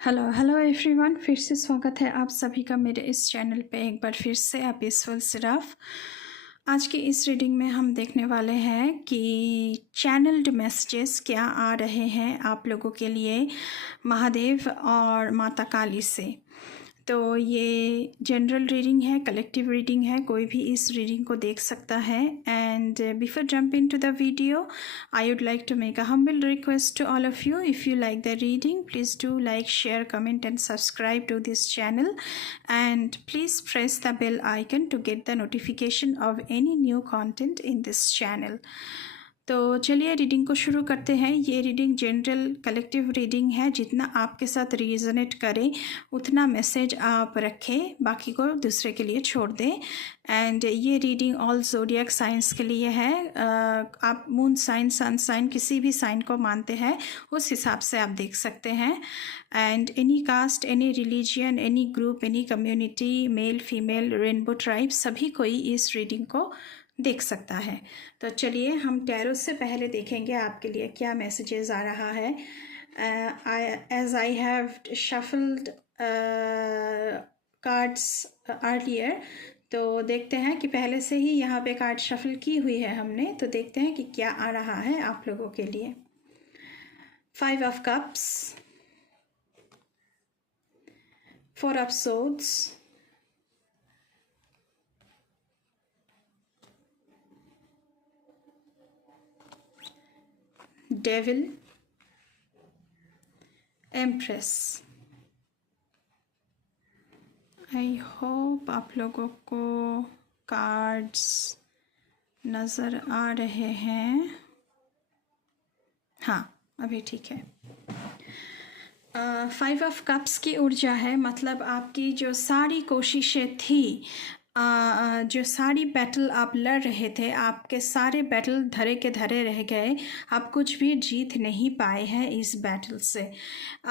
Hello hello everyone, फिर से स्वागत है आप सभी का मेरे इस चैनल पे एक बार फिर से। आप पीसफुल सिराफ। आज की इस रीडिंग में हम देखने वाले हैं कि चैनल्ड मैसेजेस क्या आ रहे हैं आप लोगों के लिए महादेव और माता काली से। तो ये जनरल रीडिंग है, कलेक्टिव रीडिंग है, कोई भी इस रीडिंग को देख सकता है। And before jump into the video, I would like to make a humble request to all of you. If you like the reading, please do like, share, comment and subscribe to this channel, and please press the bell icon to get the notification of any new content in this channel. तो चलिए reading को शुरू करते हैं। ये reading general collective reading है, जितना आपके साथ रीजनेट करे उतना मैसेज आप रखें, बाकी को दूसरे के लिए छोड़ दें। एंड ये रीडिंग ऑल ज़ोडिएक साइंस के लिए है। आप मून साइन, सन साइन, किसी भी साइन को मानते हैं उस हिसाब से आप देख सकते हैं। And any caste, any religion, any group, any community, male female, rainbow tribe, सभी कोई इस रीडिंग को देख सकता है। तो चलिए हम टैरो से पहले देखेंगे आपके लिए क्या मैसेजेस आ रहा है। As I have shuffled cards earlier, तो देखते हैं कि पहले से ही यहाँ पे कार्ड शफल की हुई है हमने, तो देखते हैं कि क्या आ रहा है आप लोगों के लिए। 5 of cups, 4 of swords, devil, empress. I hope आप लोगों को कार्ड्स नज़र आ रहे हैं। हाँ, अभी ठीक है। 5 ऑफ कप्स की ऊर्जा है, मतलब आपकी जो सारी कोशिशें थी, जो सारी बैटल आप लड़ रहे थे, आपके सारे बैटल धरे के धरे रह गए। आप कुछ भी जीत नहीं पाए हैं इस बैटल से।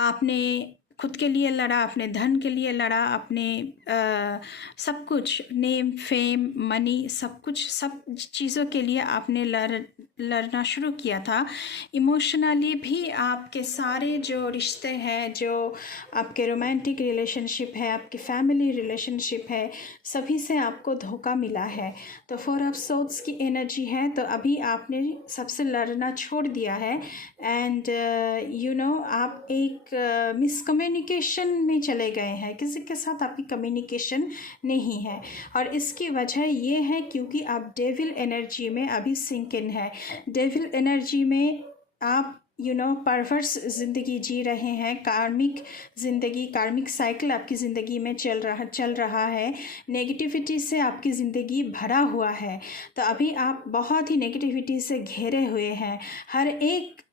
आपने खुद के लिए लड़ा, अपने धन के लिए लड़ा, अपने सब कुछ, नेम फेम मनी, सब कुछ, सब चीज़ों के लिए आपने लड़ना शुरू किया था। इमोशनली भी आपके सारे जो रिश्ते हैं, जो आपके रोमांटिक रिलेशनशिप है, आपकी फैमिली रिलेशनशिप है, सभी से आपको धोखा मिला है। तो 4 ऑफ सोर्ड्स की एनर्जी है, तो अभी आपने सबसे लड़ना छोड़ दिया है। एंड यू नो, आप एक मिसकम्युनिकेशन में चले गए हैं, किसी के साथ आपकी कम्युनिकेशन नहीं है। और इसकी वजह ये है क्योंकि आप डेविल एनर्जी में अभी सिंक इन है। डेविल एनर्जी में आप परवर्स ज़िंदगी जी रहे हैं, कार्मिक ज़िंदगी, कार्मिक साइकिल आपकी ज़िंदगी में चल रहा है। नेगेटिविटी से आपकी ज़िंदगी भरा हुआ है। तो अभी आप बहुत ही नेगेटिविटी से घेरे हुए हैं। हर एक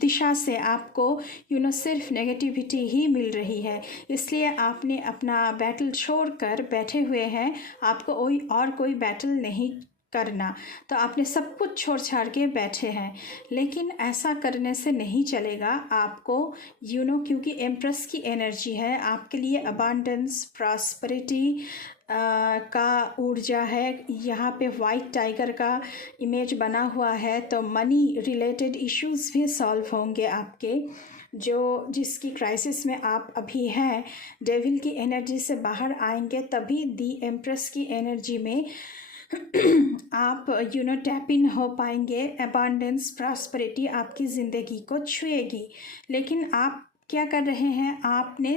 दिशा से आपको सिर्फ नेगेटिविटी ही मिल रही है। इसलिए आपने अपना बैटल छोड़कर बैठे हुए हैं। आपको कोई बैटल नहीं करना, तो आपने सब कुछ छोड़ छाड़ के बैठे हैं। लेकिन ऐसा करने से नहीं चलेगा आपको, क्योंकि एम्प्रेस की एनर्जी है आपके लिए। अबांडेंस, प्रॉस्पेरिटी का ऊर्जा है। यहाँ पे वाइट टाइगर का इमेज बना हुआ है, तो मनी रिलेटेड इश्यूज भी सॉल्व होंगे आपके, जिसकी क्राइसिस में आप अभी हैं। डेविल की एनर्जी से बाहर आएंगे तभी दी एम्प्रेस की एनर्जी में आप टैप इन हो पाएंगे। अबांडेंस, प्रॉस्पेरिटी आपकी ज़िंदगी को छुएगी। लेकिन आप क्या कर रहे हैं, आपने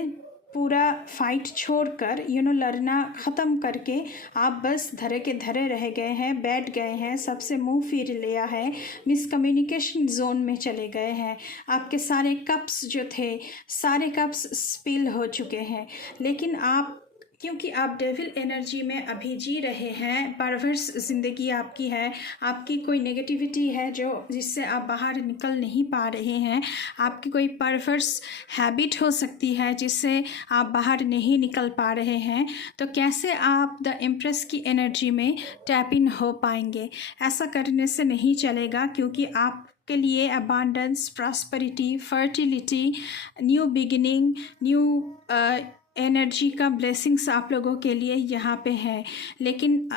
पूरा फाइट छोड़कर लड़ना ख़त्म करके आप बस धरे के धरे रह गए हैं, बैठ गए हैं, सबसे मुंह फेर लिया है, मिसकम्युनिकेशन जोन में चले गए हैं। आपके सारे कप्स जो थे, सारे कप्स स्पिल हो चुके हैं। लेकिन आप, क्योंकि आप डेविल एनर्जी में अभी जी रहे हैं, परवर्स ज़िंदगी आपकी है, आपकी कोई नेगेटिविटी है जिससे आप बाहर निकल नहीं पा रहे हैं। आपकी कोई परवर्स हैबिट हो सकती है जिससे आप बाहर नहीं निकल पा रहे हैं। तो कैसे आप द एम्प्रेस की एनर्जी में टैप इन हो पाएंगे? ऐसा करने से नहीं चलेगा, क्योंकि आप के लिए abundance, prosperity, fertility, new beginning, new energy का ब्लेसिंग्स आप लोगों के लिए यहाँ पे है। लेकिन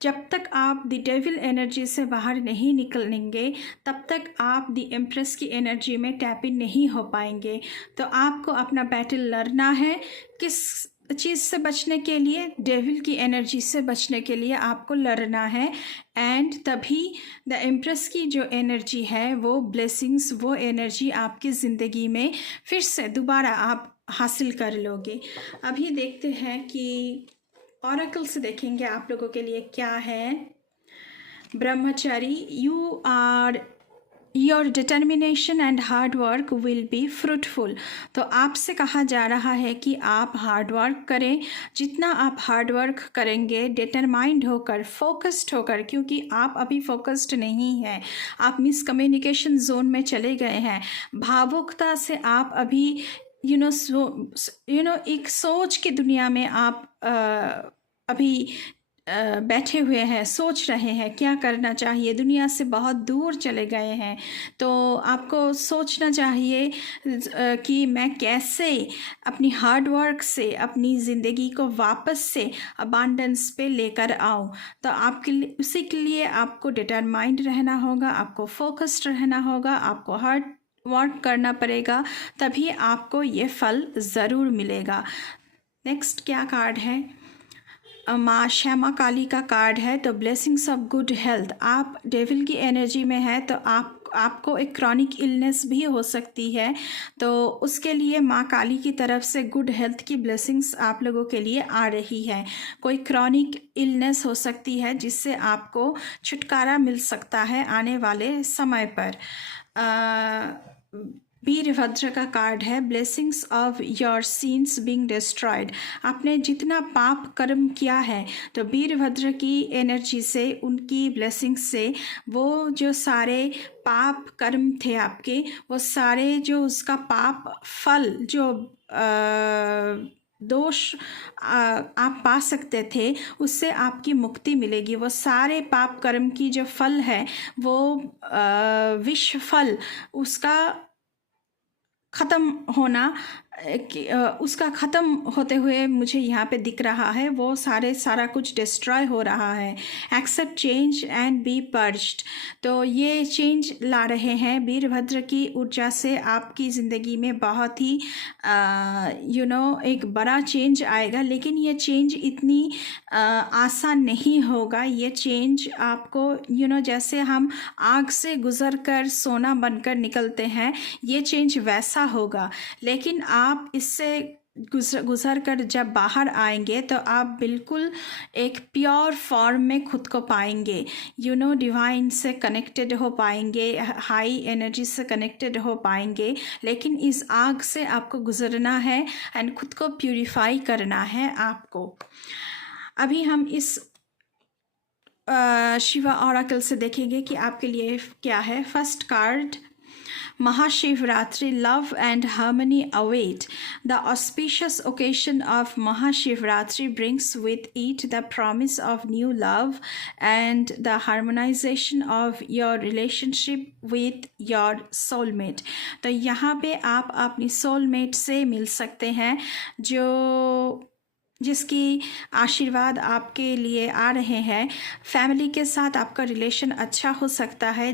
जब तक आप द डेविल एनर्जी से बाहर नहीं निकलेंगे तब तक आप द एम्प्रेस की एनर्जी में टैप इन नहीं हो पाएंगे। तो आपको अपना बैटल लड़ना है। किस चीज़ से बचने के लिए? डेविल की एनर्जी से बचने के लिए आपको लड़ना है। एंड तभी द एम्प्रेस की जो एनर्जी है, वो ब्लेसिंग्स, वो एनर्जी आपकी ज़िंदगी में फिर से दोबारा आप हासिल कर लोगे। अभी देखते हैं कि ऑरेकल से देखेंगे आप लोगों के लिए क्या है। ब्रह्मचारी, your determination and hard work will be fruitful. तो आपसे कहा जा रहा है कि आप हार्ड वर्क करें। जितना आप हार्ड वर्क करेंगे, डिटरमाइंड होकर, फोकस्ड होकर, क्योंकि आप अभी फोकस्ड नहीं हैं, आप मिसकम्युनिकेशन जोन में चले गए हैं। भावुकता से आप अभी एक सोच की दुनिया में आप अभी बैठे हुए हैं, सोच रहे हैं क्या करना चाहिए, दुनिया से बहुत दूर चले गए हैं। तो आपको सोचना चाहिए कि मैं कैसे अपनी हार्ड वर्क से अपनी ज़िंदगी को वापस से अबांडेंस पे लेकर आऊँ। तो आपके लिए, उसी के लिए आपको डिटरमाइंड रहना होगा, आपको फोकस्ड रहना होगा, आपको हार्ड वर्क करना पड़ेगा, तभी आपको ये फल ज़रूर मिलेगा। नेक्स्ट क्या कार्ड है? माँ श्यामा काली का कार्ड है। तो ब्लेसिंग्स ऑफ गुड हेल्थ। आप डेविल की एनर्जी में है तो आपको एक क्रॉनिक इलनेस भी हो सकती है, तो उसके लिए माँ काली की तरफ से गुड हेल्थ की ब्लेसिंग्स आप लोगों के लिए आ रही है। कोई क्रॉनिक इलनेस हो सकती है जिससे आपको छुटकारा मिल सकता है आने वाले समय पर। वीरभद्र का कार्ड है। Blessings of your scenes being destroyed. आपने जितना पाप कर्म किया है, तो वीरभद्र की एनर्जी से, उनकी ब्लेसिंग्स से, वो जो सारे पाप कर्म थे आपके, वो सारे जो उसका पाप फल, जो दोष आप पा सकते थे, उससे आपकी मुक्ति मिलेगी। वो सारे पाप कर्म की जो फल है, वो विष फल, उसका ख़त्म होना, उसका ख़त्म होते हुए मुझे यहाँ पे दिख रहा है। वो सारा कुछ डिस्ट्रॉय हो रहा है। Accept change and be purged. तो ये चेंज ला रहे हैं वीरभद्र की ऊर्जा से। आपकी ज़िंदगी में बहुत ही एक बड़ा चेंज आएगा, लेकिन ये चेंज इतनी आसान नहीं होगा। ये चेंज आपको जैसे हम आग से गुज़र कर सोना बनकर निकलते हैं, ये चेंज वैसा होगा। लेकिन आप इससे गुज़र कर जब बाहर आएंगे तो आप बिल्कुल एक प्योर फॉर्म में खुद को पाएंगे। डिवाइन से कनेक्टेड हो पाएंगे, हाई एनर्जी से कनेक्टेड हो पाएंगे। लेकिन इस आग से आपको गुज़रना है एंड खुद को प्यूरिफाई करना है आपको। अभी हम इस शिवा ऑरेकल से देखेंगे कि आपके लिए क्या है। First card, Mahashivratri, love and harmony await. The auspicious occasion of Mahashivratri brings with it the promise of new love and the harmonization of your relationship with your soulmate. तो यहाँ पे आप अपनी soulmate से मिल सकते हैं, जिसकी आशीर्वाद आपके लिए आ रहे हैं। फैमिली के साथ आपका रिलेशन अच्छा हो सकता है।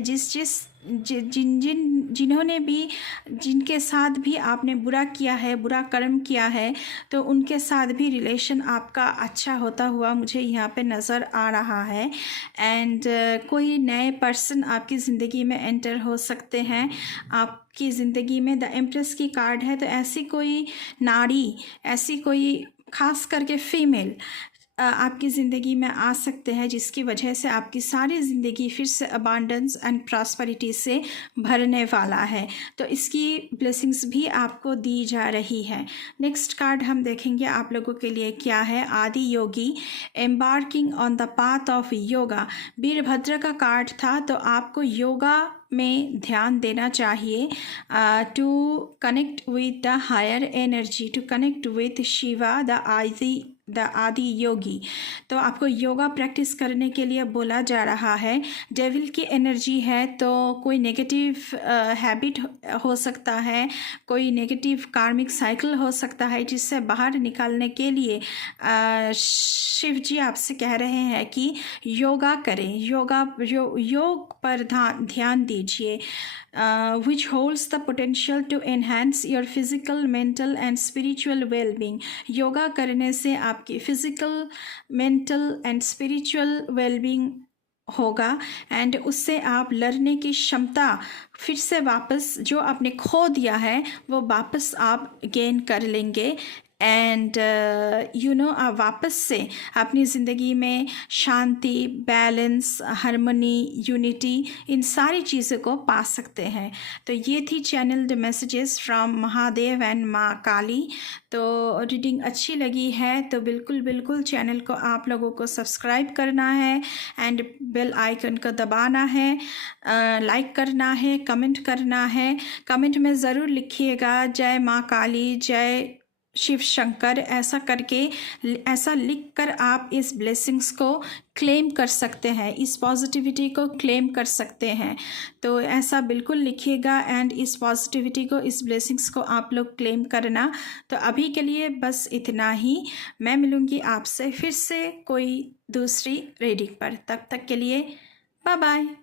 जिन्होंने भी, जिनके साथ भी आपने बुरा किया है, बुरा कर्म किया है, तो उनके साथ भी रिलेशन आपका अच्छा होता हुआ मुझे यहाँ पे नज़र आ रहा है। एंड कोई नए पर्सन आपकी ज़िंदगी में एंटर हो सकते हैं। आपकी ज़िंदगी में द एम्प्रेस की कार्ड है, तो ऐसी कोई नारी, ऐसी कोई खास करके फीमेल आपकी ज़िंदगी में आ सकते हैं, जिसकी वजह से आपकी सारी ज़िंदगी फिर से अबांडेंस एंड प्रॉस्पेरिटी से भरने वाला है। तो इसकी ब्लेसिंग्स भी आपको दी जा रही है। नेक्स्ट कार्ड हम देखेंगे आप लोगों के लिए क्या है। Adi Yogi, embarking on the path of yoga. Virabhadra का कार्ड था, तो आपको योगा में ध्यान देना चाहिए। To connect with the higher energy, to connect with Shiva, the Adi the Adiyogi. तो आपको योगा प्रैक्टिस करने के लिए बोला जा रहा है। डेविल की एनर्जी है तो कोई नेगेटिव हैबिट हो सकता है, कोई नेगेटिव कार्मिक साइकिल हो सकता है, जिससे बाहर निकालने के लिए शिव जी आपसे कह रहे हैं कि योगा करें, योग पर ध्यान दीजिए, which holds the potential to enhance your physical, mental and spiritual well-being। Yoga करने से आपकी physical, mental and spiritual wellbeing होगा एंड उससे आप लड़ने की क्षमता फिर से वापस जो आपने खो दिया है वो वापस आप गेन कर लेंगे एंड आप वापस से अपनी ज़िंदगी में शांति, बैलेंस, हारमोनी, यूनिटी, इन सारी चीज़ों को पा सकते हैं। तो ये थी channelled messages from Mahadev and माँ काली। तो रीडिंग अच्छी लगी है तो बिल्कुल चैनल को आप लोगों को सब्सक्राइब करना है एंड बेल आइकन को दबाना है, लाइक करना है, कमेंट करना है। कमेंट में ज़रूर लिखिएगा जय माँ काली, जय शिव शंकर, ऐसा करके, ऐसा लिखकर आप इस ब्लेसिंग्स को क्लेम कर सकते हैं, इस पॉजिटिविटी को क्लेम कर सकते हैं। तो ऐसा बिल्कुल लिखिएगा एंड इस पॉजिटिविटी को, इस ब्लेसिंग्स को आप लोग क्लेम करना। तो अभी के लिए बस इतना ही। मैं मिलूँगी आपसे फिर से कोई दूसरी रीडिंग पर। तब तक के लिए बाय बाय।